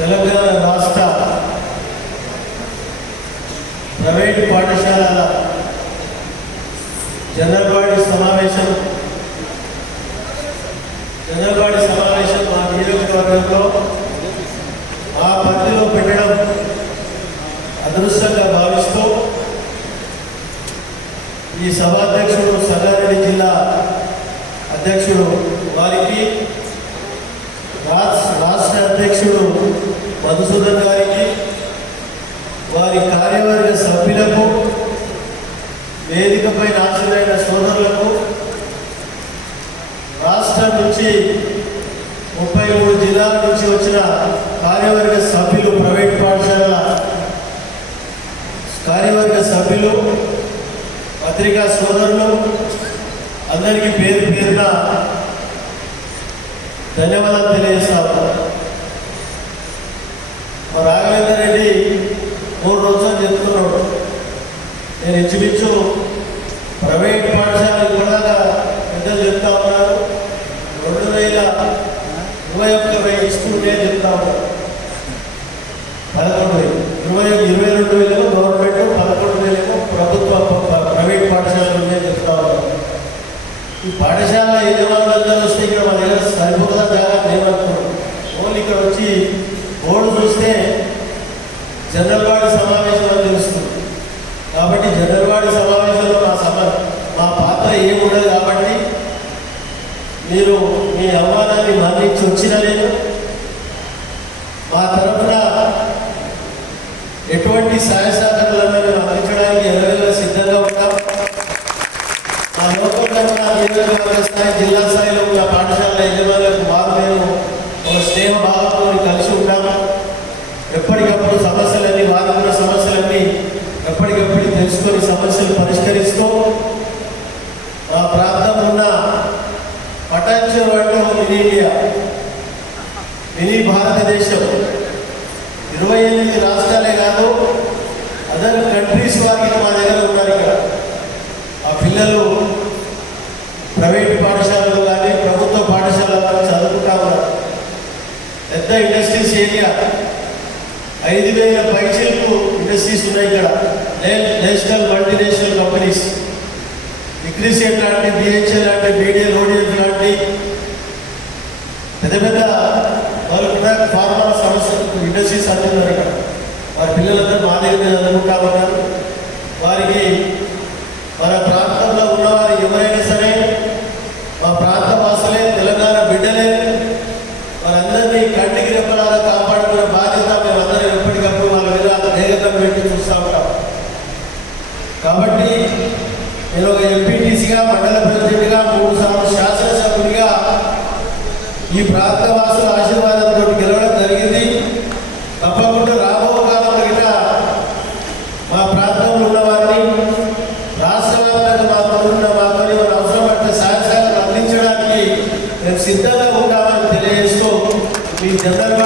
తెలంగాణ రాష్ట్ర ప్రైవేటు పాఠశాలల general body సమావేశం మా నియోజకవర్గంలో ఆ పరిధిలో పెట్టడం అదృష్టంగా భావిస్తూ ఈ సభాధ్యక్షుడు సంగారెడ్డి జిల్లా అధ్యక్షుడు వారికి, రాష్ట్ర అధ్యక్షుడు మధుసూదన్ గారికి, వారి కార్యవర్గ సభ్యులకు, వేదికపై నాశనమైన సోదరులకు, రాష్ట్రం నుంచి 33 జిల్లాల నుంచి వచ్చిన కార్యవర్గ సభ్యులు, ప్రైవేట్ పాఠశాలల కార్యవర్గ సభ్యులు, పత్రికా సోదరులు అందరికీ పేరు పేరున ధన్యవాదాలు తెలియజేస్తాను. మా రాఘవేందర్ రెడ్డి 3 రోజులు చెప్తున్నాడు. నేను ఇంచుమించు ప్రైవేట్ పాఠశాలలు కూడా పెద్దలు చెప్తా ఉన్నారు. 2021 ఇస్తుంటే చెప్తా ఉన్నారు. 22,000 గవర్నమెంట్, 11,000 ప్రభుత్వ ప్రైవేట్ పాఠశాలలు చెప్తా ఉన్నారు. ఈ పాఠశాల యజమానులందరూ వస్తే ఇక్కడ మన దగ్గర సరిపోతుందా జాగా లేవనుకోండి. ఓన్లీ ఇక్కడ వచ్చి బోర్డు చూస్తే జనరల్ బాడీ సమావేశం అని తెలుస్తుంది. కాబట్టి జనరల్ బాడీ సమావేశంలో మా పాత్ర ఏముండదు. కాబట్టి మీరు మీ ఆహ్వానాన్ని మన్నించి వచ్చినా లేదు, మా తరఫున ఎటువంటి సహాయ సహకారాలను మేము అందించడానికి ఎల్లవేళలా సిద్ధంగా ఉంటాం. మా లోకల్ తరఫున నియోజకవర్గ స్థాయి, జిల్లా స్థాయిలో ఉన్న పాఠశాల యజమానులకు వారు మేము ఒక స్నేహ భావంతో కలిసి ఉంటాము. ఎప్పటికప్పుడు సమస్యలన్నీ, వారికి ఉన్న సమస్యలన్నీ ఎప్పటికప్పుడు తెలుసుకొని సమస్యలు పరిష్కరిస్తూ మా ప్రాంతం ఉన్న పటాన్చెరు మినీ ఇండియా, మినీ భారతదేశం 28 రాష్ట్రాలే కాదు, అదర్ కంట్రీస్ వారికి మా దగ్గర ఉన్నారు. ఇక్కడ ఆ పిల్లలు ప్రైవేట్ పాఠశాలలో కానీ ప్రభుత్వ పాఠశాలలో చదువుకుంటా ఉన్నారు. పెద్ద ఇండస్ట్రీస్ ఏరియా, 5,000 పైచీలకు ఇండస్ట్రీస్ ఉన్నాయి ఇక్కడ. నేషనల్ మల్టీనేషనల్ కంపెనీస్, విక్రీసియట్ లాంటి, బిహెచ్ఎల్ లాంటి, బీడిఎల్, ఓడిఎల్ లాంటి పెద్ద పెద్ద వాళ్ళు కూడా ఫార్మా సమస్యలు ఇండస్ట్రీస్ అంటున్నారు. ఇక్కడ వారి పిల్లలందరూ మా దగ్గర చదువుకుంటా ఉన్నారు. వారికి మన ప్రాంతంలో ఉన్నవారు ఎవరైనా సరే, మా ప్రాంత వాసులే, తెలంగాణ బిడ్డలే, వారందరినీ కంటికి రెప్పలాగా కాపాడుకునే బాధ్యత మేమందరం ఎప్పటికప్పుడు వాళ్ళ మీద వేగంగా పెట్టి చూస్తూ ఉంటాం. కాబట్టి నేను ఒక ఎంపీటీసీగా, మండల ప్రెసిడెంట్గా, 3 సార్లు శాసనసభ్యుడిగా ఈ ప్రాంత వాసుల ఆశీర్వాదంతో గెలవడం జరిగింది. తప్పకుండా రాబో కాలంలో గిట్లా మా ప్రాంతంలో ఉన్న వారిని, రాష్ట్ర వ్యాప్తంగా మాకు అవసరం పట్టిన సహాయ సహకారాలు అందించడానికి మేము సిద్ధంగా ఉంటామని తెలియజేస్తూ మీ జనరల్